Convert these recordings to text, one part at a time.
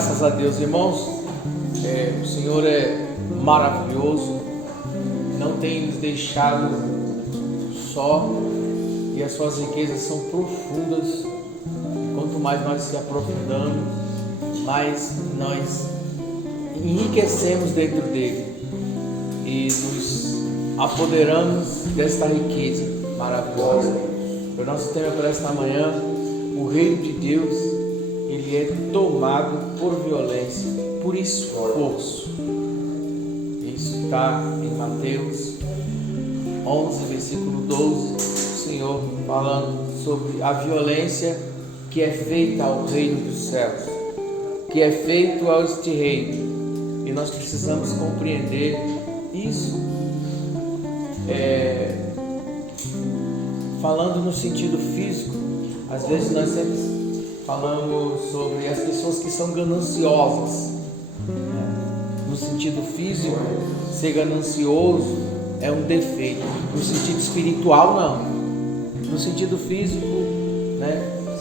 Graças a Deus, irmãos. O Senhor é maravilhoso, não tem nos deixado só, e as suas riquezas são profundas. Quanto mais nós se aprofundamos, mais nós enriquecemos dentro dele e nos apoderamos desta riqueza maravilhosa. O nosso tema para esta manhã: o reino de Deus, ele é tomado por violência, por esforço. Isso está em Mateus 11, versículo 12, o Senhor falando sobre a violência que é feita ao reino dos céus, que é feito a este reino, e nós precisamos compreender isso. Falando no sentido físico, às vezes nós sempre falamos sobre as pessoas que são gananciosas. No sentido físico, ser ganancioso é um defeito. No sentido espiritual, não. No sentido físico,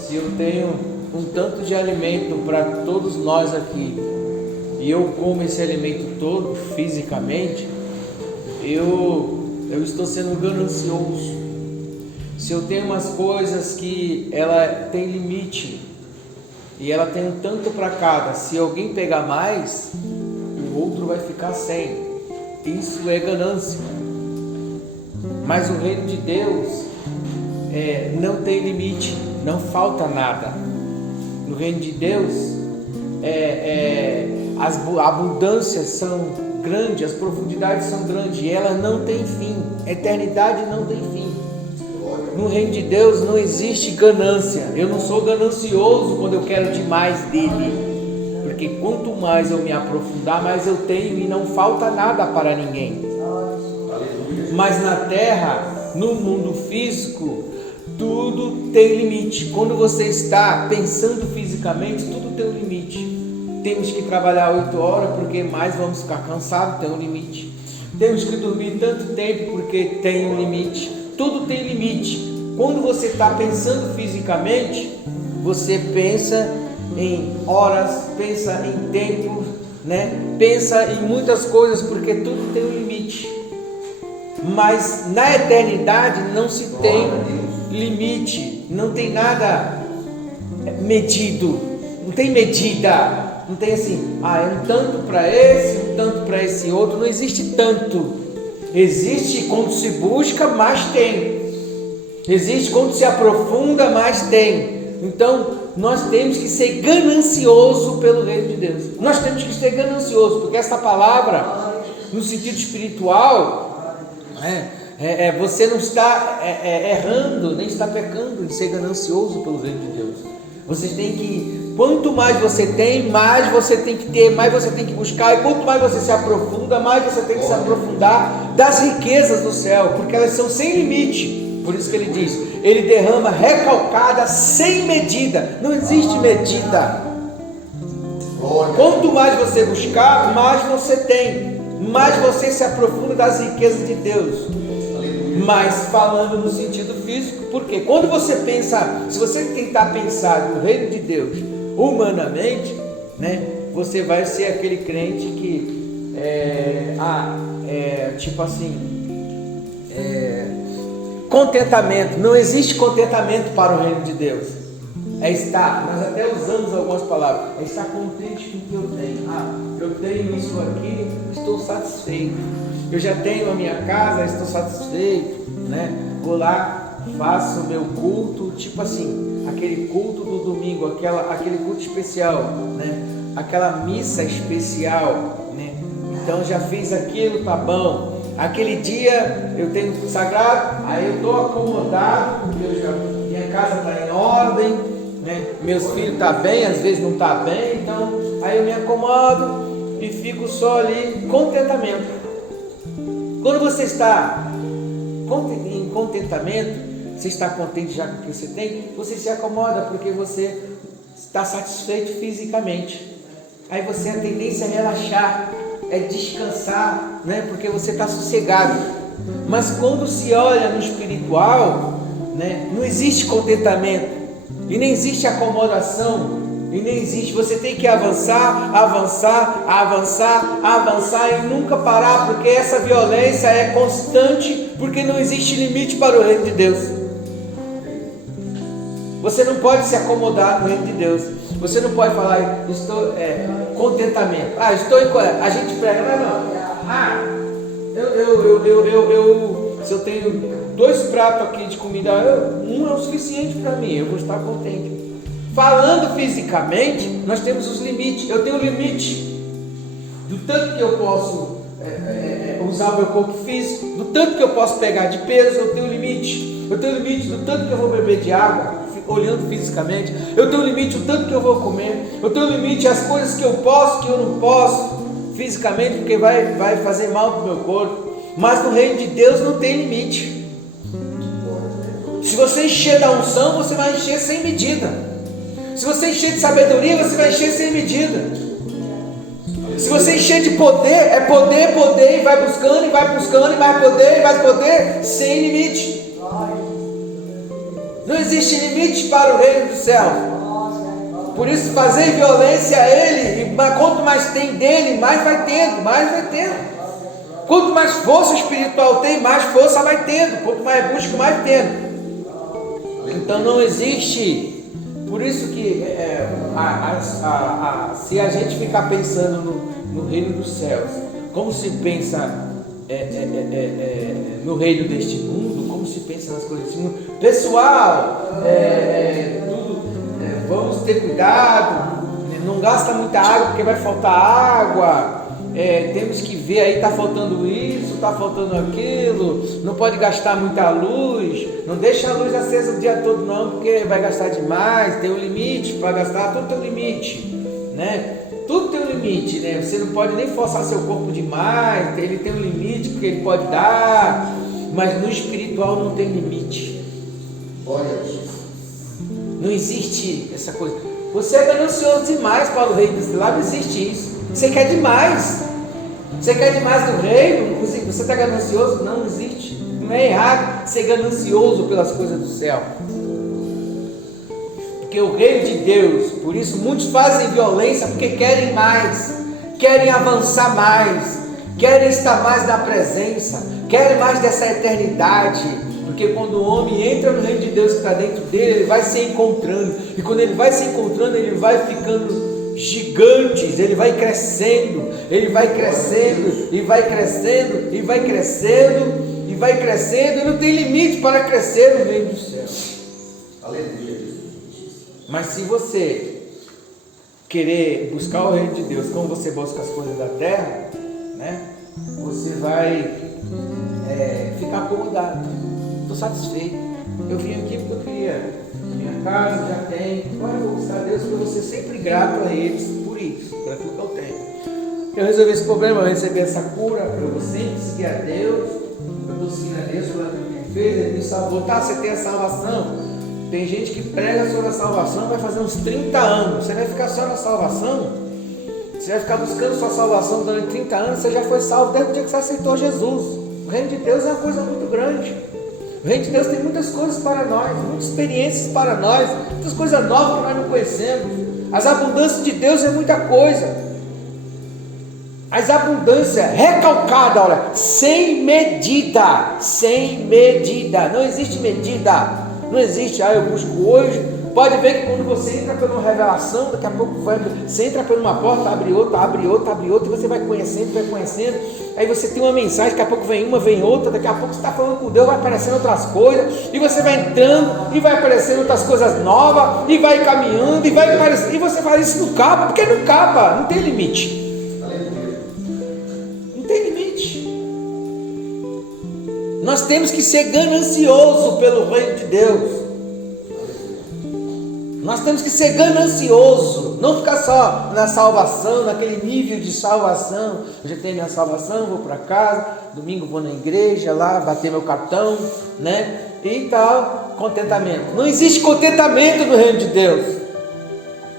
se eu tenho um tanto de alimento para todos nós aqui, e eu como esse alimento todo fisicamente, eu estou sendo ganancioso. Se eu tenho umas coisas que ela tem limite, e ela tem um tanto para cada, se alguém pegar mais, o outro vai ficar sem. Isso é ganância. Mas o reino de Deus não tem limite, não falta nada. No reino de Deus, as abundâncias são grandes, as profundidades são grandes, e elas não têm fim. A eternidade não tem fim. No reino de Deus não existe ganância. Eu não sou ganancioso quando eu quero demais dele, porque quanto mais eu me aprofundar, mais eu tenho, e não falta nada para ninguém. Mas na terra, no mundo físico, tudo tem limite. Quando você está pensando fisicamente, tudo tem um limite. Temos que trabalhar 8 horas porque mais vamos ficar cansados, tem um limite. Temos que dormir tanto tempo porque tem um limite. Tudo tem limite. Quando você está pensando fisicamente, você pensa em horas, pensa em tempo, pensa em muitas coisas, porque tudo tem um limite. Mas na eternidade não se tem limite, não tem nada medido, não tem medida, não tem assim, é um tanto para esse, um tanto para esse outro. Não existe tanto. Existe quando se busca, mais tem. Existe quando se aprofunda, mais tem. Então nós temos que ser ganancioso pelo reino de Deus. Nós temos que ser ganancioso, porque essa palavra, no sentido espiritual, você não está errando, nem está pecando em ser ganancioso pelo reino de Deus. Você tem que, quanto mais você tem, mais você tem que ter, mais você tem que buscar, e quanto mais você se aprofunda, mais você tem que se aprofundar das riquezas do céu, porque elas são sem limite. Por isso que ele diz, ele derrama recalcada sem medida. Não existe medida. Quanto mais você buscar, mais você tem, mais você se aprofunda das riquezas de Deus. Mas falando no sentido físico, porque quando você pensa, se você tentar pensar no reino de Deus humanamente, você vai ser aquele crente que contentamento. Não existe contentamento para o reino de Deus. Nós até usamos algumas palavras, estar contente com o que eu tenho. Eu tenho isso aqui, estou satisfeito. Eu já tenho a minha casa, estou satisfeito, Vou lá, faço o meu culto, aquele culto do domingo, aquele culto especial, aquela missa especial, Então já fiz aquilo, tá bom. Aquele dia eu tenho sagrado, aí eu estou acomodado, porque minha casa está em ordem, meus filhos estão bem, às vezes não está bem, então aí eu me acomodo e fico só ali, contentamento. Quando você está em contentamento, você está contente já com o que você tem, você se acomoda porque você está satisfeito fisicamente. Aí você tem a tendência a relaxar, descansar, porque você está sossegado. Mas quando se olha no espiritual, não existe contentamento e nem existe acomodação E nem existe. Você tem que avançar, avançar, avançar, avançar e nunca parar, porque essa violência é constante, porque não existe limite para o reino de Deus. Você não pode se acomodar no reino de Deus. Você não pode falar, contentamento. Estou em colégio. A gente prega, se eu tenho 2 pratos aqui de comida, um é o suficiente para mim, eu vou estar contente. Falando fisicamente, nós temos os limites. Eu tenho o limite do tanto que eu posso usar o meu corpo físico, do tanto que eu posso pegar de peso. Eu tenho limite. Eu tenho limite do tanto que eu vou beber de água, olhando fisicamente. Eu tenho limite do tanto que eu vou comer. Eu tenho limite as coisas que eu posso, que eu não posso fisicamente, porque vai fazer mal para o meu corpo. Mas no reino de Deus não tem limite. Se você encher da unção, você vai encher sem medida. Se você encher de sabedoria, você vai encher sem medida. Se você encher de poder, é poder, poder, e vai buscando, e vai buscando, e vai poder, sem limite. Não existe limite para o reino dos céus. Por isso, fazer violência a Ele, e quanto mais tem dele, mais vai tendo, mais vai tendo. Quanto mais força espiritual tem, mais força vai tendo. Quanto mais busca, mais tendo. Então não existe. Por isso que se a gente ficar pensando no reino dos céus, como se pensa no reino deste mundo, como se pensa nas coisas deste mundo, pessoal, vamos ter cuidado, não gasta muita água porque vai faltar água. Temos que ver aí, está faltando isso, está faltando aquilo, não pode gastar muita luz, não deixa a luz acesa o dia todo não, porque vai gastar demais, tem um limite para gastar, tudo tem um limite, né? Tudo tem um limite, né? Você não pode nem forçar seu corpo demais, ele tem um limite porque ele pode dar, mas no espiritual não tem limite. Não existe essa coisa. Você é ganancioso demais para o reino dos céus, lá não existe isso. Você quer demais. Você quer demais do reino? Você está ganancioso? Não existe. Não é errado ser ganancioso pelas coisas do céu. Porque o reino de Deus, por isso muitos fazem violência porque querem mais, querem avançar mais, querem estar mais na presença, querem mais dessa eternidade. Porque quando o homem entra no reino de Deus que está dentro dele, ele vai se encontrando. E quando ele vai se encontrando, ele vai ficando gigantes, ele vai crescendo, e vai crescendo, e vai crescendo, e vai crescendo, e não tem limite para crescer no reino do céu. Aleluia. Mas se você querer buscar o reino de Deus como você busca as coisas da terra, né, você vai ficar acomodado. Estou satisfeito, eu vim aqui porque eu queria minha casa, já tenho, agora eu vou buscar a Deus, porque eu vou ser sempre grato a eles por isso, por aquilo que eu tenho. Eu resolvi esse problema, eu recebi essa cura, eu vou sempre seguir a Deus, eu estou seguindo a Deus por aquilo que Ele fez, Ele me salvou. Tá, você tem a salvação. Tem gente que prega sobre a salvação, vai fazer uns 30 anos, você vai ficar só na salvação? Você vai ficar buscando sua salvação durante 30 anos, você já foi salvo desde o dia que você aceitou Jesus. O reino de Deus é uma coisa muito grande. O reino de Deus tem muitas coisas para nós, muitas experiências para nós, muitas coisas novas que nós não conhecemos. As abundâncias de Deus é muita coisa. As abundâncias recalcada, olha, sem medida, não existe medida, não existe, eu busco hoje. Pode ver que quando você entra por uma revelação, daqui a pouco você entra por uma porta, abre outra, e você vai conhecendo, aí você tem uma mensagem, daqui a pouco vem uma, vem outra, daqui a pouco você está falando com Deus, vai aparecendo outras coisas, e você vai entrando, e vai aparecendo outras coisas novas, e vai caminhando, e vai aparecendo, e você faz isso no cabo, porque não acaba, não tem limite. Não tem limite. Nós temos que ser ganancioso pelo reino de Deus. Nós temos que ser ganancioso, não ficar só na salvação, naquele nível de salvação. Eu já tenho minha salvação, vou para casa, domingo vou na igreja, lá bater meu cartão, né? E tal, contentamento. Não existe contentamento no reino de Deus.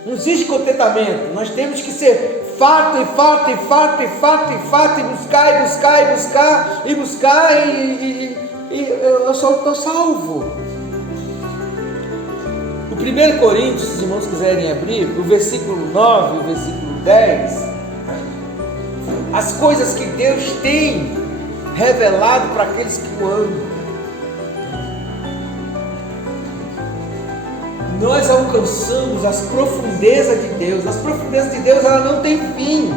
Não existe contentamento. Nós temos que ser farto, e buscar, e eu só estou salvo. O 1 Coríntios, se os irmãos quiserem abrir, o versículo 9 e o versículo 10, as coisas que Deus tem revelado para aqueles que o amam. Nós alcançamos as profundezas de Deus. As profundezas de Deus, ela não tem fim.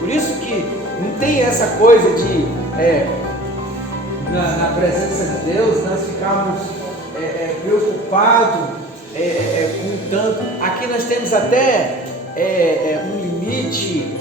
Por isso que não tem essa coisa de na presença de Deus nós ficarmos preocupados com tanto. Aqui nós temos até um limite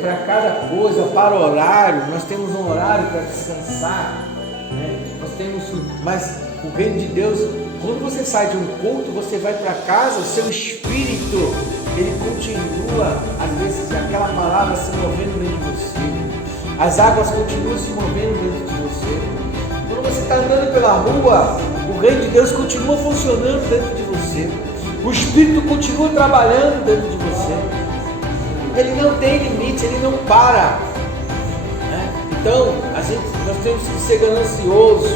para cada coisa, para o horário. Nós temos um horário para descansar, né? Nós temos, mas o reino de Deus, quando você sai de um culto, você vai para casa, o seu espírito, ele continua, às vezes, aquela palavra se movendo dentro de você. As águas continuam se movendo dentro de você. Quando você está andando pela rua, o reino de Deus continua funcionando dentro de você. O Espírito continua trabalhando dentro de você. Ele não tem limite, ele não para, né? Então, nós temos que ser gananciosos.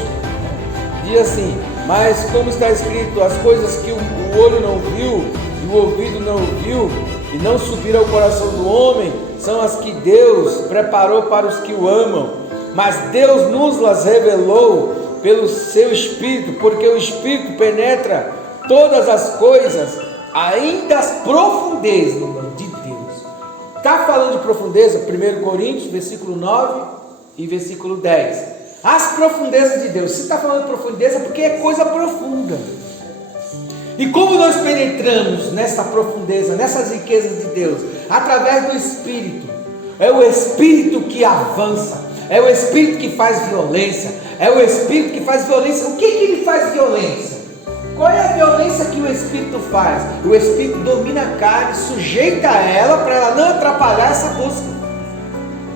Diz assim: mas como está escrito, as coisas que o olho não viu e o ouvido não ouviu e não subiram ao coração do homem, são as que Deus preparou para os que o amam. Mas Deus nos las revelou pelo seu Espírito, porque o Espírito penetra todas as coisas, ainda as profundezas de Deus. Está falando de profundeza? 1 Coríntios, versículo 9 e versículo 10. As profundezas de Deus. Se está falando de profundeza, porque é coisa profunda. E como nós penetramos nessa profundeza, nessas riquezas de Deus? Através do Espírito. É o Espírito que avança. É o Espírito que faz violência. É o Espírito que faz violência. O que ele faz violência? Qual é a violência que o Espírito faz? O Espírito domina a carne, sujeita ela para ela não atrapalhar essa busca.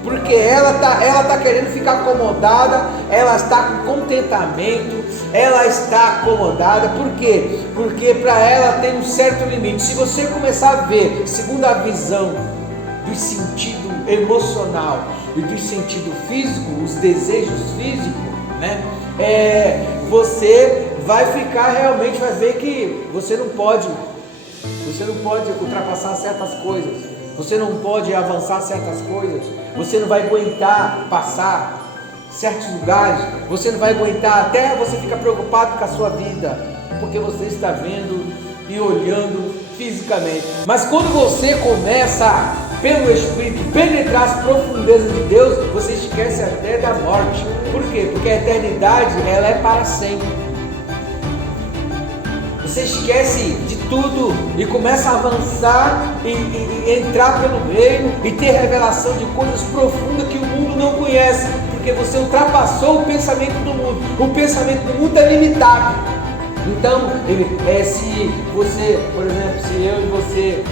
Porque ela tá querendo ficar acomodada, ela está com contentamento, ela está acomodada. Por quê? Porque para ela tem um certo limite. Se você começar a ver, segundo a visão do sentido emocional e do sentido físico, os desejos físicos, né? Você vai ficar realmente, vai ver que você não pode ultrapassar certas coisas. Você não pode avançar certas coisas. Você não vai aguentar passar certos lugares. Você não vai aguentar, até você fica preocupado com a sua vida, porque você está vendo e olhando fisicamente. Mas quando você começa, pelo Espírito, penetrar as profundezas de Deus, você esquece até da morte. Por quê? Porque a eternidade, ela é para sempre. Você esquece de tudo e começa a avançar e entrar pelo reino e ter revelação de coisas profundas que o mundo não conhece, porque você ultrapassou o pensamento do mundo. O pensamento do mundo é limitado. Então, se você, por exemplo, se eu e você,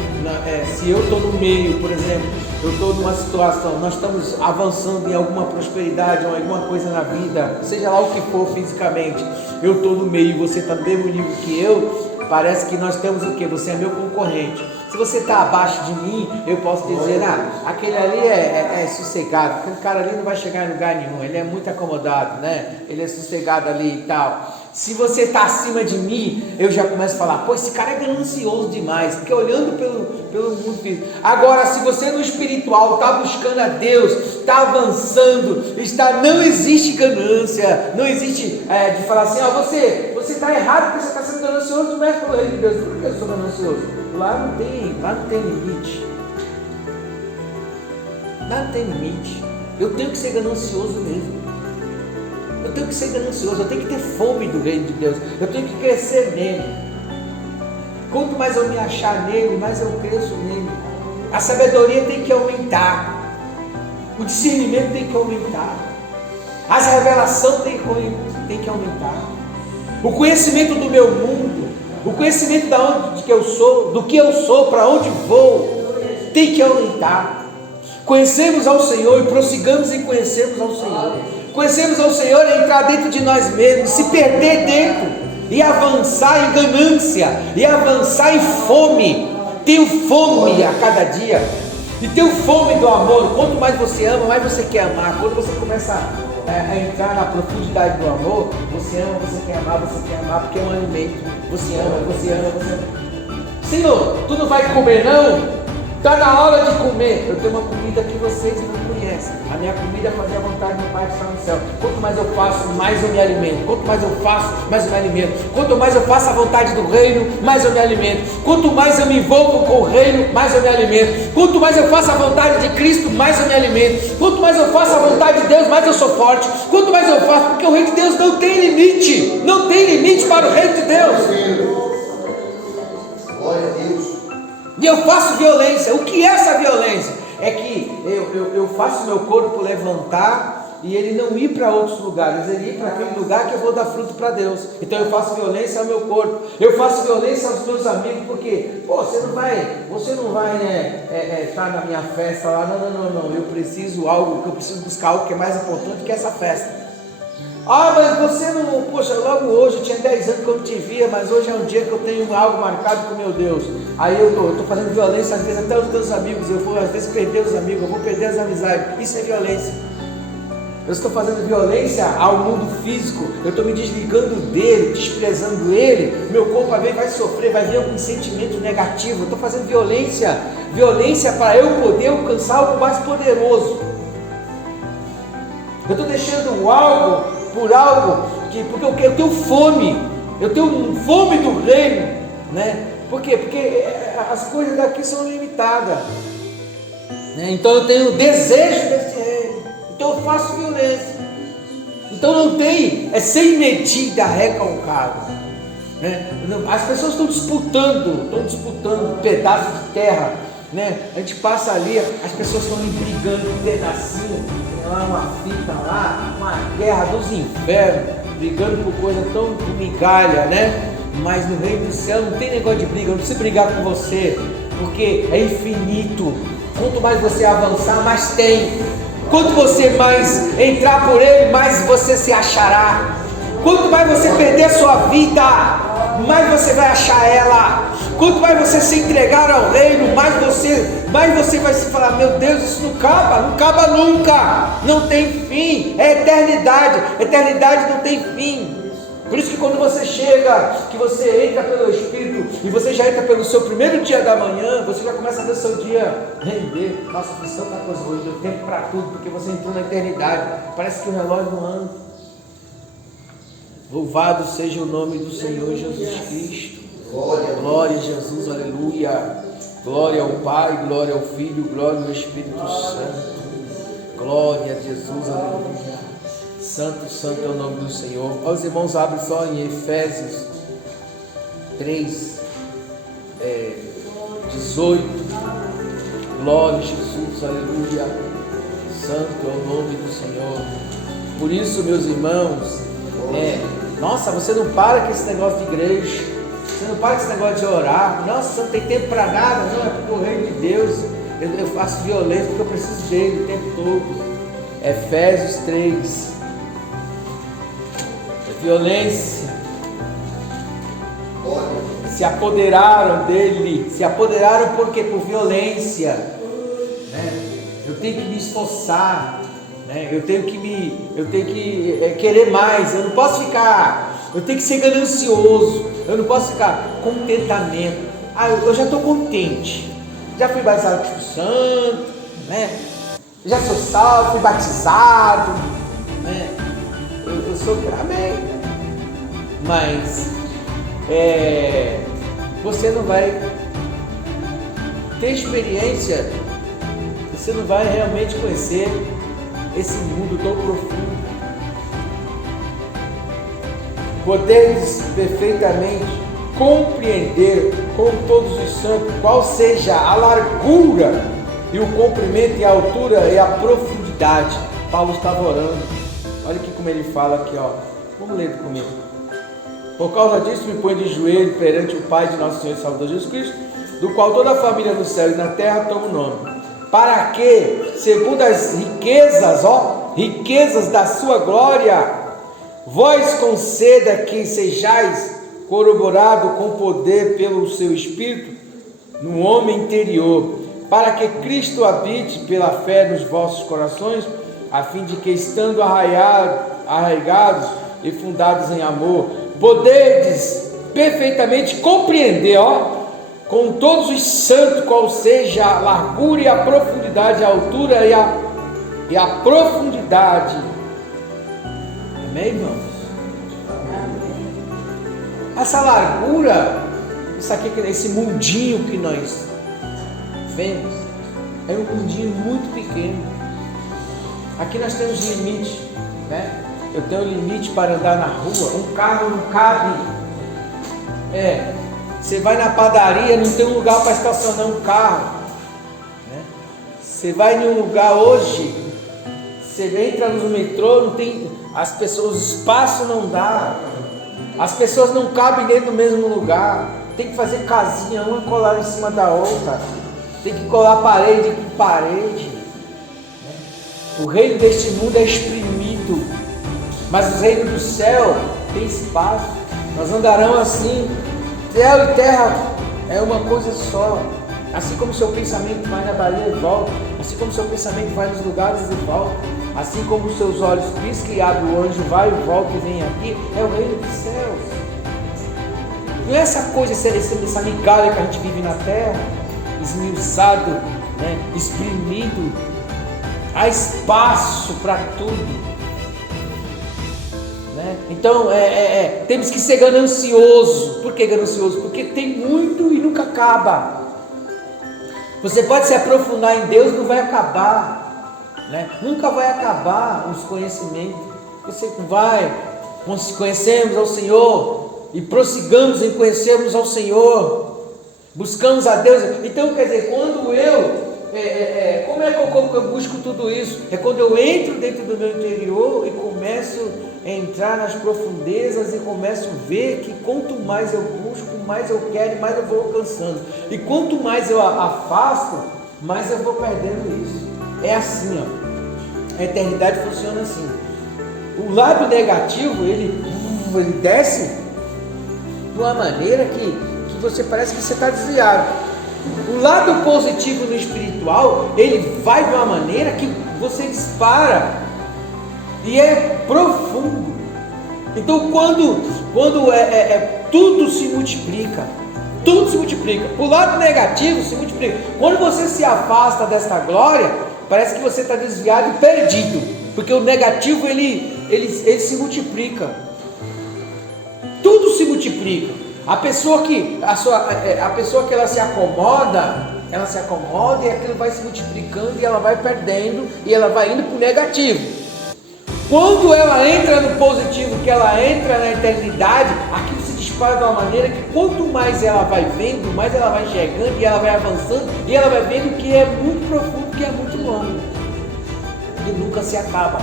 se eu estou no meio, por exemplo, eu estou numa situação, nós estamos avançando em alguma prosperidade ou alguma coisa na vida, seja lá o que for fisicamente, eu estou no meio e você está no mesmo nível que eu, parece que nós temos o quê? Você é meu concorrente. Se você está abaixo de mim, eu posso dizer, aquele ali é sossegado, aquele cara ali não vai chegar em lugar nenhum, ele é muito acomodado, né? Ele é sossegado ali e tal. Se você está acima de mim, eu já começo a falar, pô, esse cara é ganancioso demais, porque olhando pelo mundo físico. Agora, se você no espiritual está buscando a Deus, está avançando, não existe ganância, não existe de falar assim, você está errado porque você está sendo ganancioso, não é pelo reino de Deus. Por que eu sou ganancioso? Lá não tem limite. Lá não tem limite. Eu tenho que ser ganancioso mesmo. Eu tenho que ser ganancioso, eu tenho que ter fome do reino de Deus, eu tenho que crescer nele. Quanto mais eu me achar nele, mais eu cresço nele. A sabedoria tem que aumentar, o discernimento tem que aumentar, as revelações tem que aumentar, o conhecimento do meu mundo, o conhecimento de que eu sou, do que eu sou, para onde vou, tem que aumentar. Conhecemos ao Senhor e prossigamos em conhecermos ao Senhor. Conhecermos ao Senhor é entrar dentro de nós mesmos, se perder dentro e avançar em ganância, e avançar em fome. Tenho fome a cada dia, e tenho fome do amor. Quanto mais você ama, mais você quer amar. Quando você começa entrar na profundidade do amor, você ama, você quer amar, porque é um alimento. Você ama. Senhor, tu não vai comer não? Está na hora de comer. Eu tenho uma comida que vocês não conhecem. A minha comida é fazer a vontade do Pai que está no céu. Quanto mais eu faço, mais eu me alimento. Quanto mais eu faço, mais eu me alimento. Quanto mais eu faço a vontade do reino, mais eu me alimento. Quanto mais eu me envolvo com o reino, mais eu me alimento. Quanto mais eu faço a vontade de Cristo, mais eu me alimento. Quanto mais eu faço a vontade de Deus, mais eu sou forte. Quanto mais eu faço, porque o reino de Deus não tem limite. Não tem limite para o reino de Deus. Glória a Deus. E eu faço violência. O que é essa violência? É que eu faço meu corpo levantar e ele não ir para outros lugares, ele ir para aquele lugar que eu vou dar fruto para Deus. Então eu faço violência ao meu corpo, eu faço violência aos meus amigos, porque você não vai estar na minha festa lá, não, eu preciso buscar algo que é mais importante que essa festa. Ah, mas você não, poxa, logo hoje, eu tinha 10 anos que eu não te via, mas hoje é um dia que eu tenho algo marcado com meu Deus. Aí eu estou fazendo violência, às vezes até os meus amigos, eu vou às vezes perder os amigos, eu vou perder as amizades, isso é violência. Eu estou fazendo violência ao mundo físico, eu estou me desligando dele, desprezando ele, meu corpo vai sofrer, vai vir algum sentimento negativo, eu estou fazendo violência para eu poder alcançar algo mais poderoso. Eu estou deixando algo por algo, porque eu tenho fome do reino, né? Por quê? Porque as coisas daqui são limitadas, né? Então eu tenho desejo desse reino, então eu faço violência, então não tem, sem medida recalcado, né? As pessoas estão disputando pedaços de terra, né? A gente passa ali, as pessoas estão brigando um pedacinho, lá uma fita lá, uma guerra dos infernos, brigando por coisa tão migalha, né? Mas no reino do céu não tem negócio de briga, eu não preciso brigar com você, porque é infinito. Quanto mais você avançar, mais tem. Quanto você mais entrar por ele, mais você se achará. Quanto mais você perder sua vida, mais você vai achar ela. Quanto mais você se entregar ao reino, mais você vai se falar, meu Deus, isso não acaba nunca, não tem fim, é eternidade não tem fim. Por isso que quando você chega, que você entra pelo Espírito, e você já entra pelo seu primeiro dia da manhã, você já começa a ver o seu dia render. Nossa, fiz tanta coisa hoje, deu tempo para tudo, porque você entrou na eternidade, parece que o relógio não anda. Louvado seja o nome do Senhor Jesus Cristo. Glória a Jesus, aleluia. Glória ao Pai, glória ao Filho, glória ao Espírito Santo. Glória a Jesus, aleluia. Santo, santo é o nome do Senhor. Os irmãos abrem só em Efésios 3, 18. Glória a Jesus, aleluia. Santo é o nome do Senhor. Por isso, meus irmãos, nossa, você não para com esse negócio de igreja, você não para com esse negócio de orar. Nossa, você não tem tempo para nada. Não, é para o reino de Deus. Eu faço violência porque eu preciso dele o tempo todo. Efésios 3. Violência. Se apoderaram dele. Se apoderaram por quê? Por violência, né? Eu tenho que me esforçar, né? Eu tenho que querer mais. Eu não posso ficar, eu tenho que ser ganancioso. Eu não posso ficar contentamento. Eu já estou contente, já fui batizado com o Espírito Santo, né? Já sou salvo, fui batizado, né? Eu sou amém. Mas você não vai ter experiência, você não vai realmente conhecer esse mundo tão profundo. Poderes perfeitamente compreender com todos os santos qual seja a largura e o comprimento e a altura e a profundidade. Paulo estava orando. Olha aqui como ele fala aqui, ó. Vamos ler comigo. Por causa disso me ponho de joelho perante o Pai de nosso Senhor e Salvador Jesus Cristo, do qual toda a família no céu e na terra toma o nome, para que, segundo as riquezas da sua glória, vós conceda que sejais corroborado com poder pelo seu Espírito no homem interior, para que Cristo habite pela fé nos vossos corações, a fim de que, estando arraigados e fundados em amor, podedes perfeitamente compreender, com todos os santos, qual seja a largura e a profundidade, a altura e a profundidade. Amém, irmãos? Essa largura, isso aqui, esse mundinho que nós vemos, é um mundinho muito pequeno. Aqui nós temos limite, né? Eu tenho limite para andar na rua. Um carro não cabe. Você vai na padaria, não tem um lugar para estacionar um carro, né? Você vai em um lugar hoje, você entra no metrô, não tem, as pessoas, o espaço não dá, as pessoas não cabem dentro do mesmo lugar. Tem que fazer casinha, uma colar em cima da outra, tem que colar parede com parede, né? O reino deste mundo é exprimido, mas o reino do céu tem espaço. Nós andaremos assim. Céu e terra é uma coisa só. Assim como o seu pensamento vai na Bahia e volta, assim como o seu pensamento vai nos lugares e volta, assim como os seus olhos piscam e abre o anjo, vai e volta e vem aqui, é o reino dos céus. Não é essa coisa, essa migalha que a gente vive na terra, esmiuçado, né? Exprimido. Há espaço para tudo. Então temos que ser ganancioso. Por que ganancioso? Porque tem muito e nunca acaba. Você pode se aprofundar em Deus, não vai acabar, né? Nunca vai acabar os conhecimentos. Você vai, conhecemos ao Senhor e prossigamos em conhecermos ao Senhor, buscamos a Deus. Então, quer dizer, quando como é que eu busco tudo isso? É quando eu entro dentro do meu interior e começo a entrar nas profundezas e começo a ver que quanto mais eu busco, mais eu quero e mais eu vou alcançando. E quanto mais eu afasto, mais eu vou perdendo isso. É assim, a eternidade funciona assim. O lado negativo, ele desce de uma maneira que você parece que você está desviado. O lado positivo no espiritual, ele vai de uma maneira que você dispara e é profundo. Então quando tudo se multiplica, o lado negativo se multiplica. Quando você se afasta desta glória, parece que você está desviado e perdido, porque o negativo ele se multiplica, tudo se multiplica. A pessoa que ela se acomoda e aquilo vai se multiplicando e ela vai perdendo e ela vai indo para o negativo. Quando ela entra no positivo, que ela entra na eternidade, aquilo se dispara de uma maneira que quanto mais ela vai vendo, mais ela vai enxergando e ela vai avançando e ela vai vendo que é muito profundo, que é muito longo e nunca se acaba.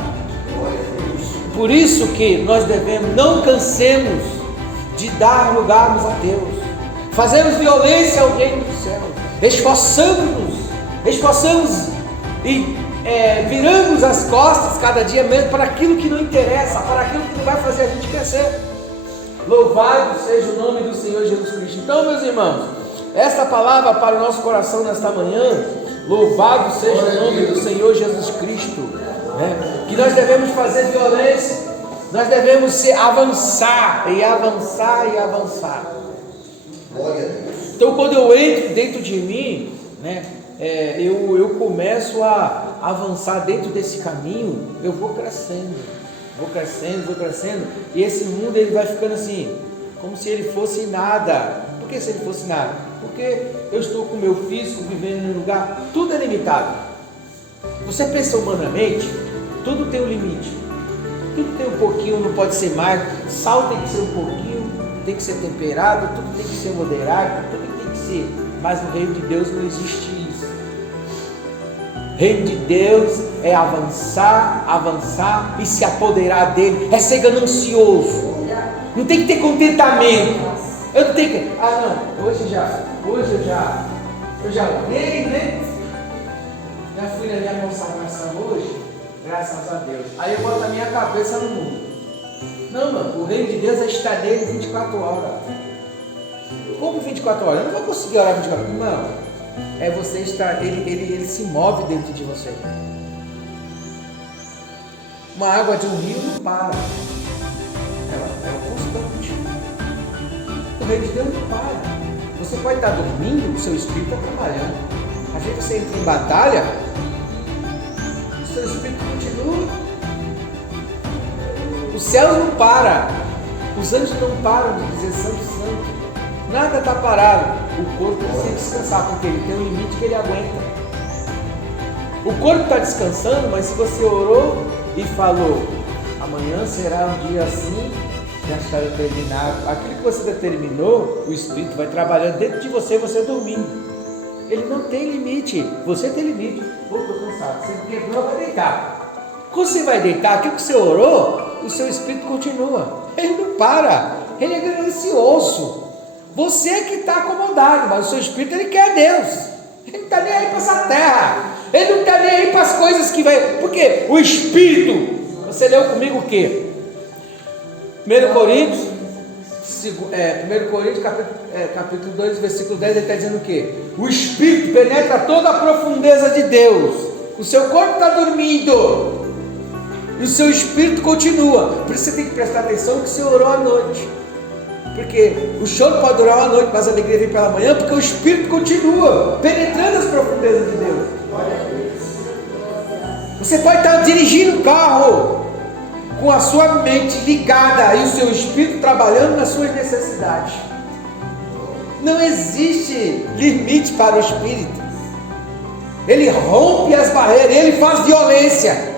Por isso que nós devemos, não cansemos de dar lugarmos a Deus, fazemos violência ao reino do céu, esforçamos e viramos as costas cada dia mesmo para aquilo que não interessa, para aquilo que não vai fazer a gente crescer. Louvado seja o nome do Senhor Jesus Cristo. Então, meus irmãos, esta palavra para o nosso coração nesta manhã, louvado seja o nome do Senhor Jesus Cristo, né? Que nós devemos fazer violência, nós devemos avançar. Então, quando eu entro dentro de mim, né, eu começo a avançar dentro desse caminho, eu vou crescendo, e esse mundo ele vai ficando assim, como se ele fosse nada. Por que se ele fosse nada? Porque eu estou com o meu físico vivendo em um lugar, tudo é limitado. Você pensa humanamente, tudo tem um limite, tudo tem um pouquinho, não pode ser mais, sal tem que ser um pouquinho, tem que ser temperado, tudo tem que ser moderado, tudo tem que ser, mas no reino de Deus não existe isso. Reino de Deus é avançar e se apoderar dele, é ser ganancioso. Não tem que ter contentamento. Eu não tenho que, hoje eu já orei, né? Já fui na minha consagração hoje, graças a Deus. Aí eu boto a minha cabeça no mundo. Não, mano, o reino de Deus é estar nele 24 horas. Como 24 horas? Eu não vou conseguir orar 24 horas, não. É você estar, ele se move dentro de você. Uma água de um rio não para. Ela é o constante. O reino de Deus não para. Você pode estar dormindo, o seu espírito está trabalhando. Às vezes você entra em batalha, o seu espírito continua. Os céus não param. Os anjos não param de dizer santo, santo. Nada está parado. O corpo precisa descansar, porque ele tem um limite que ele aguenta. O corpo está descansando, mas se você orou e falou, amanhã será um dia assim, já está determinado. Aquilo que você determinou, o Espírito vai trabalhando dentro de você, você dormindo. Ele não tem limite. Você tem limite. Estou cansado. Você quebrou, vai deitar. Quando você vai deitar, aquilo que você orou, o seu Espírito continua. Ele não para. Ele é ganancioso. Você é que está acomodado, mas o seu Espírito, ele quer Deus. Ele não está nem aí para essa terra. Ele não está nem aí para as coisas que vai... Porque o Espírito... Você leu comigo o quê? 1 Coríntios, capítulo 2, versículo 10, ele está dizendo o quê? O Espírito penetra toda a profundeza de Deus. O seu corpo está dormindo e o seu Espírito continua. Por isso você tem que prestar atenção no que você orou à noite. Porque o choro pode durar uma noite, mas a alegria vem pela manhã, porque o Espírito continua penetrando as profundezas de Deus. Você pode estar dirigindo o carro com a sua mente ligada e o seu espírito trabalhando nas suas necessidades. Não existe limite para o espírito. Ele rompe as barreiras, ele faz violência.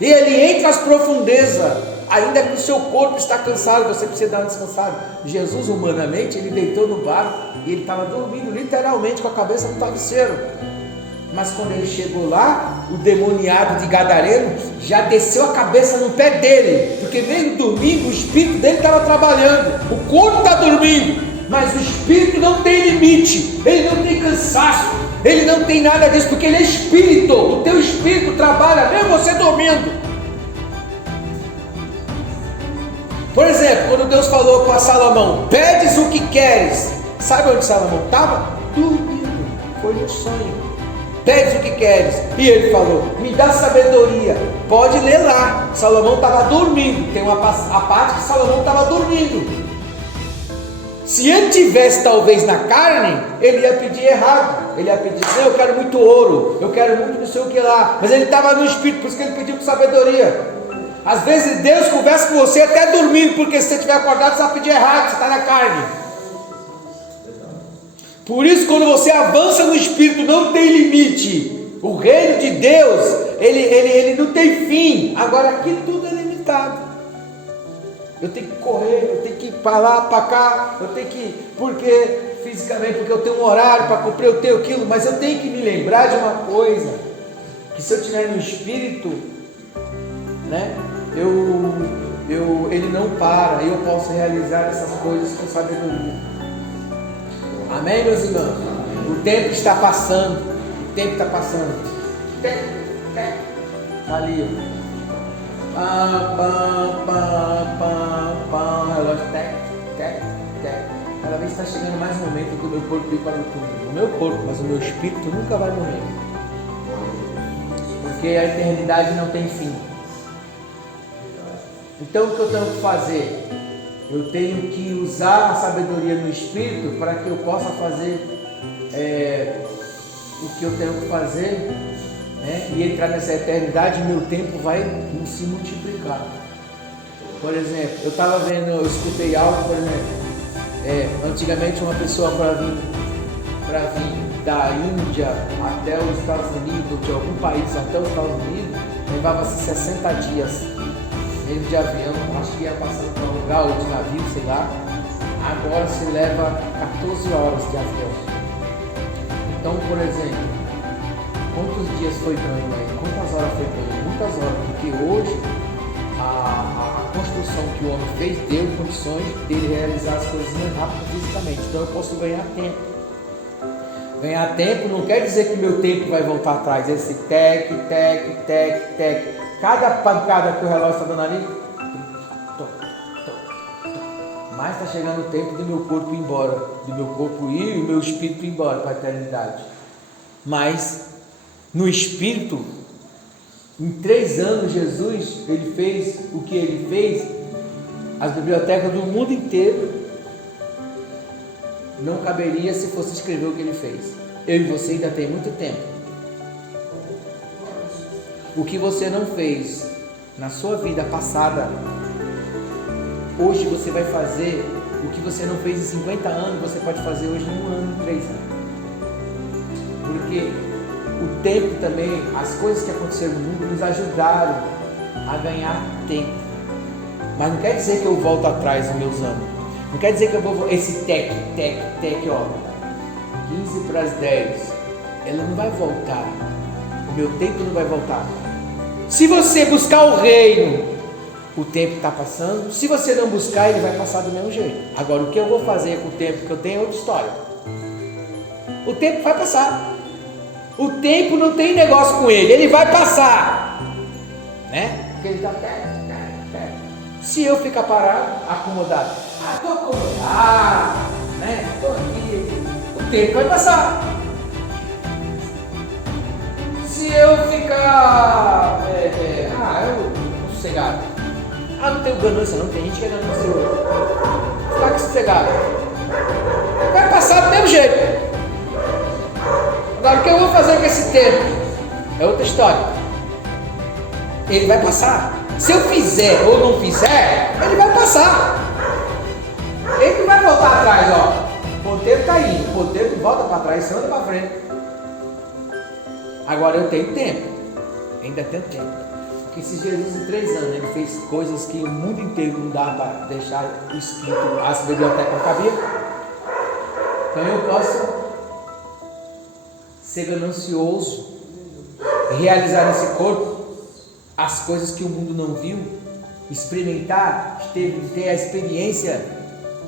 E ele entra às profundezas. Ainda que o seu corpo está cansado, você precisa dar uma descansada. Jesus, humanamente, ele deitou no barco e ele estava dormindo, literalmente, com a cabeça no travesseiro. Mas quando ele chegou lá, o demoniado de Gadareno já desceu a cabeça no pé dele, porque mesmo dormindo, o espírito dele estava trabalhando. O corpo está dormindo, mas o espírito não tem limite, ele não tem cansaço, ele não tem nada disso, porque ele é espírito. O teu espírito trabalha mesmo você dormindo. Por exemplo, quando Deus falou para Salomão, pedes o que queres, sabe onde Salomão estava? Dormindo, foi no sonho. Pedes o que queres, e ele falou, me dá sabedoria. Pode ler lá, Salomão estava dormindo. Tem a parte que Salomão estava dormindo. Se ele tivesse talvez na carne, ele ia pedir errado. Ele ia pedir assim, eu quero muito ouro, eu quero muito não sei o que lá. Mas ele estava no espírito, por isso que ele pediu com sabedoria. Às vezes Deus conversa com você até dormindo, porque se você estiver acordado, você vai pedir errado, você está na carne. Por isso, quando você avança no Espírito, não tem limite. O reino de Deus, ele não tem fim. Agora aqui tudo é limitado. Eu tenho que correr, eu tenho que ir para lá, para cá, eu tenho que, porque fisicamente, porque eu tenho um horário para cumprir, eu tenho aquilo, mas eu tenho que me lembrar de uma coisa, que se eu estiver no Espírito, né, ele não para, eu posso realizar essas coisas com sabedoria. Amém, meus irmãos? O tempo está passando. O tempo está passando. Ali, ó. Relógio, tec. Cada vez está chegando mais um momento que o meu corpo ir para o túmulo. O meu corpo, mas o meu espírito nunca vai morrer. Porque a eternidade não tem fim. Então o que eu tenho que fazer? Eu tenho que usar a sabedoria no Espírito para que eu possa fazer o que eu tenho que fazer, né? E entrar nessa eternidade, meu tempo vai se multiplicar. Por exemplo, eu escutei algo, por exemplo, antigamente uma pessoa para vir da Índia até os Estados Unidos, de algum país até os Estados Unidos, levava-se 60 dias. Mesmo de avião, acho que ia passando para um lugar, ou de navio, sei lá. Agora se leva 14 horas de avião. Então, por exemplo, quantos dias foi banho aí? Quantas horas foi banho? Muitas horas, porque hoje a construção que o homem fez deu condições dele realizar as coisas mais rápido fisicamente. Então eu posso ganhar tempo. Ganhar tempo não quer dizer que meu tempo vai voltar atrás. Esse tec. Cada pancada que o relógio está dando ali, mas está chegando o tempo do meu corpo ir embora, do meu corpo ir e o meu espírito ir embora para a eternidade. Mas no espírito Em 3 anos, Jesus, ele fez o que ele fez. As bibliotecas do mundo inteiro não caberia se fosse escrever o que ele fez. Eu e você ainda tem muito tempo. O que você não fez na sua vida passada, hoje você vai fazer. O que você não fez em 50 anos, você pode fazer hoje em 1 ano, em 3 anos. Porque o tempo também, as coisas que aconteceram no mundo nos ajudaram a ganhar tempo. Mas não quer dizer que eu volto atrás nos meus anos. Não quer dizer que eu vou... Esse tec, ó, 15 para as 10, ela não vai voltar. O meu tempo não vai voltar. Se você buscar o reino, o tempo está passando. Se você não buscar, ele vai passar do mesmo jeito. Agora, o que eu vou fazer com o tempo que eu tenho é outra história. O tempo vai passar. O tempo não tem negócio com ele vai passar. Né? Porque ele está perto. Se eu ficar parado, acomodado, estou acomodado, né? Estou aqui, o tempo vai passar. Se eu ficar, eu sossegado, não tenho ganância não, tem gente que é ganancioso, ficar aqui sossegado, vai passar do mesmo jeito. Agora, o que eu vou fazer com esse tempo é outra história. Ele vai passar. Se eu fizer ou não fizer, ele vai passar. Ele não vai voltar atrás, ó. O ponteiro está indo, o ponteiro não volta para trás, você anda para frente. Agora eu tenho tempo, ainda tenho tempo. Porque se Jesus em 3 anos ele fez coisas que o mundo inteiro não dá para deixar escrito, as bibliotecas não cabia, então eu posso ser ganancioso, realizar nesse corpo as coisas que o mundo não viu, experimentar, ter a experiência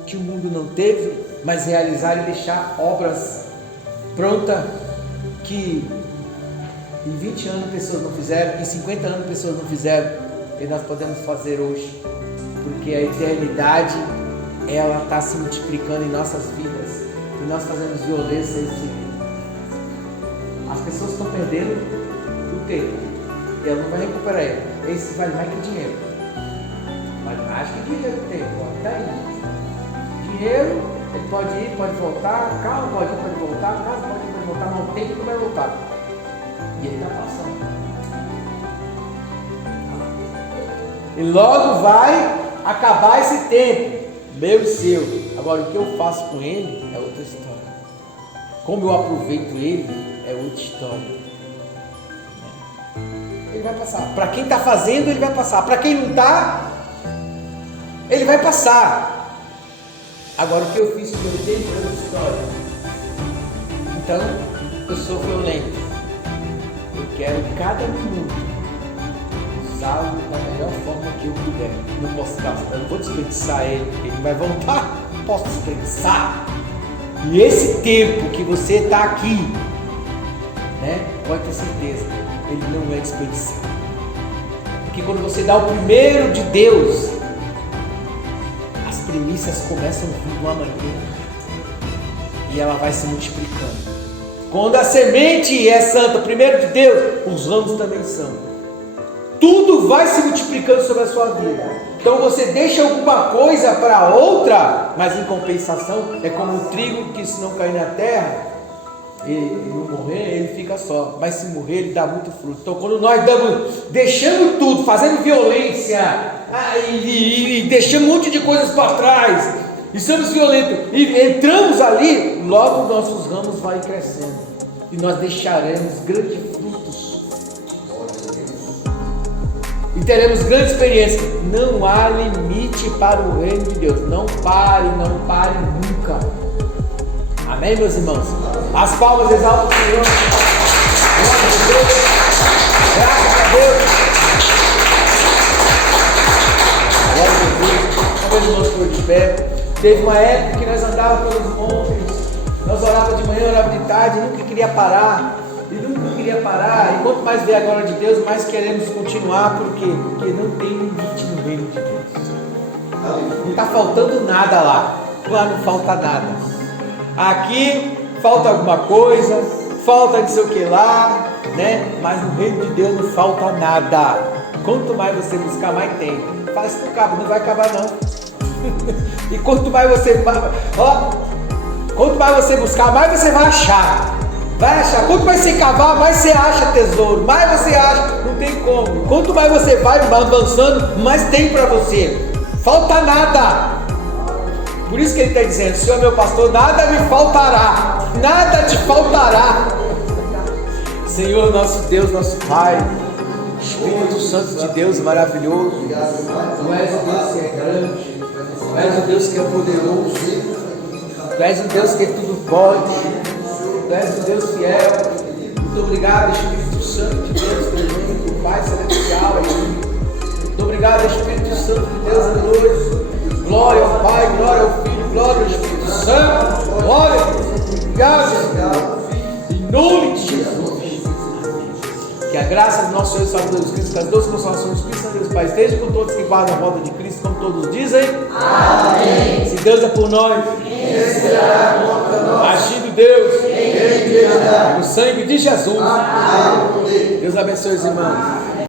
que o mundo não teve, mas realizar e deixar obras prontas que em 20 anos pessoas não fizeram, em 50 anos pessoas não fizeram, e nós podemos fazer hoje, porque a eternidade ela está se multiplicando em nossas vidas, e nós fazemos violência a esse. As pessoas estão perdendo o tempo. Ela não vai recuperar ele. Esse vale mais que dinheiro. Vale mais que dinheiro tem. Está aí. Dinheiro, ele pode ir, pode voltar. Carro pode ir, pode voltar. Casa pode ir, pode voltar. Mas o tempo não vai voltar. E ele está passando. E logo vai acabar esse tempo. Meu e seu. Agora, o que eu faço com ele é outra história. Como eu aproveito ele é outra história. Ele vai passar. Para quem está fazendo, ele vai passar. Para quem não está, ele vai passar. Agora, o que eu fiz com o meu tempo é outra história. Então, eu sou violento. Eu quero cada minuto usá-lo da melhor forma que eu puder. Não posso gastar, eu não vou desperdiçar ele, porque ele vai voltar. Não posso desperdiçar. E esse tempo que você está aqui, né, pode ter certeza, ele não é desperdiçado. Porque quando você dá o primeiro de Deus, as primícias começam a vir de uma maneira e ela vai se multiplicando. Quando a semente é santa, primeiro de Deus, os ramos também são. Tudo vai se multiplicando sobre a sua vida. Então você deixa alguma coisa para outra, mas em compensação é como o trigo que se não cair na terra e não morrer, ele fica só, mas se morrer ele dá muito fruto. Então quando nós deixando tudo, fazendo violência e deixando um monte de coisas para trás, e somos violentos e entramos ali, logo nossos ramos vão crescendo e nós deixaremos grandes frutos e teremos grande experiência. Não há limite para o reino de Deus. Não pare nunca. Amém, meus irmãos? As palmas exaltam o Senhor. Glória a Deus. Graças a Deus. Glória a Deus. Talvez irmãos por de pé. Teve uma época que nós andávamos pelos montes. Nós orávamos de manhã, orávamos de tarde. Nunca queria parar. E quanto mais vê a glória de Deus, mais queremos continuar. Por quê? Porque não tem limite no reino de Deus. Não está faltando nada lá. Lá não falta nada. Aqui falta alguma coisa, falta não sei o que lá, né? Mas no reino de Deus não falta nada. Quanto mais você buscar, mais tem. Fala isso no cabo, não vai acabar não. E quanto mais você buscar, mais você vai achar. Vai achar. Quanto mais você cavar, mais você acha tesouro. Mais você acha, não tem como. Quanto mais você vai avançando, mais tem para você. Falta nada. Por isso que ele está dizendo: Senhor meu pastor, nada me faltará. Nada te faltará. Senhor nosso Deus, nosso Pai, Espírito Santo de Deus maravilhoso. Tu és o Deus que é grande. Tu és o Deus que é poderoso. Tu és o Deus que tudo pode. Tu és o Deus fiel. Muito obrigado, Espírito Santo de Deus, presente, o Pai Celestial. Muito obrigado, Espírito Santo de Deus, aleluia. Glória ao Pai, glória ao Filho, glória ao Espírito Santo. Glória. Obrigado. Em nome de Jesus. Que a graça do nosso Senhor e Salvador Jesus Cristo, que as doces consolações do Espírito Santo de Deus Pai estejam com todos que guardam a volta de Cristo, como todos dizem. Amém. Se Deus é por nós, quem será contra nós? Agindo Deus, no sangue de Jesus. Amém. Deus abençoe os irmãos.